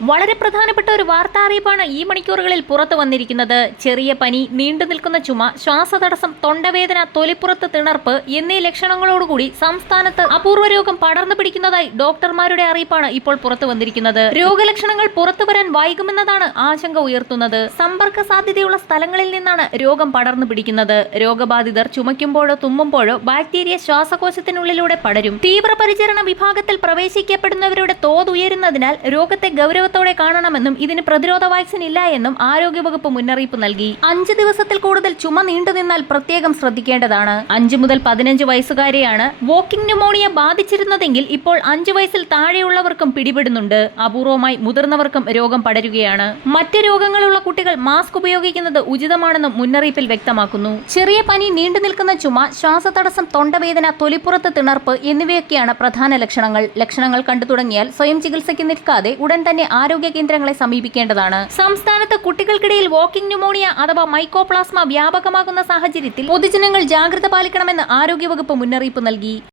വളരെ പ്രധാനപ്പെട്ട ഒരു വാർത്താ അറിയിപ്പാണ് ഈ മണിക്കൂറുകളിൽ പുറത്തു വന്നിരിക്കുന്നത്. ചെറിയ പനി നീണ്ടു നിൽക്കുന്ന ചുമ ശ്വാസതടസ്സം തൊണ്ടവേദന തൊലിപ്പുറത്ത് തിണർപ്പ് എന്നീ ലക്ഷണങ്ങളോടുകൂടി സംസ്ഥാനത്ത് അപൂർവ രോഗം പടർന്നു പിടിക്കുന്നതായി ഡോക്ടർമാരുടെ അറിയിപ്പാണ് ഇപ്പോൾ പുറത്തു വന്നിരിക്കുന്നത്. രോഗലക്ഷണങ്ങൾ പുറത്തു വരാൻ വൈകുമെന്നതാണ് ആശങ്ക ഉയർത്തുന്നത്. സമ്പർക്ക സാധ്യതയുള്ള സ്ഥലങ്ങളിൽ നിന്നാണ് രോഗം പടർന്നു പിടിക്കുന്നത്. രോഗബാധിതർ ചുമയ്ക്കുമ്പോഴോ തുമ്മുമ്പോഴോ ബാക്ടീരിയ ശ്വാസകോശത്തിനുള്ളിലൂടെ പടരും. തീവ്രപരിചരണ വിഭാഗത്തിൽ പ്രവേശിക്കപ്പെടുന്നവരുടെ തോത് ഉയരുന്നതിനാൽ രോഗത്തെ ഗൗരവത്തോടെ കാണണമെന്നും ഇതിന് പ്രതിരോധ വാക്സിൻ ഇല്ല എന്നും ആരോഗ്യവകുപ്പ് മുന്നറിയിപ്പ് നൽകി. അഞ്ച് ദിവസത്തിൽ കൂടുതൽ ചുമ നീണ്ടുനിന്നാൽ പ്രത്യേകം ശ്രദ്ധിക്കേണ്ടതാണ്. അഞ്ച് മുതൽ പതിനഞ്ച് വയസ്സുകാരെയാണ് വോക്കിംഗ് ന്യൂമോണിയ ബാധിച്ചിരുന്നതെങ്കിൽ ഇപ്പോൾ അഞ്ച് വയസ്സിൽ താഴെയുള്ളവർക്കും പിടിപെടുന്നുണ്ട്. അപൂർവമായി മുതിർന്നവർക്കും രോഗം പടരുകയാണ്. മറ്റ് രോഗങ്ങളുള്ള കുട്ടികൾ മാസ്ക് ഉപയോഗിക്കുന്നത് ഉചിതമാണെന്നും മുന്നറിയിപ്പിൽ വ്യക്തമാക്കുന്നു. ചെറിയ പനി നീണ്ടു നിൽക്കുന്ന ചുമ ശ്വാസതടസ്സം തൊണ്ടവേദന തൊലിപ്പുറത്ത് തിണർപ്പ് എന്നിവയൊക്കെയാണ് പ്രധാന ലക്ഷണങ്ങൾ. ലക്ഷണങ്ങൾ കണ്ടു തുടങ്ങിയാൽ സ്വയം ചികിത്സയ്ക്ക് നിൽക്കാതെ ഉടൻ തന്നെ ആരോഗ്യ കേന്ദ്രങ്ങളെ സമീപിക്കേണ്ടതാണ്. സംസ്ഥാനത്ത് കുട്ടികൾക്കിടയിൽ വാക്കിംഗ് ന്യൂമോണിയ അഥവാ മൈക്കോപ്ലാസ്മ വ്യാപകമാകുന്ന സാഹചര്യത്തിൽ പൊതുജനങ്ങൾ ജാഗ്രത പാലിക്കണമെന്ന് ആരോഗ്യവകുപ്പ് മുന്നറിയിപ്പ് നൽകി.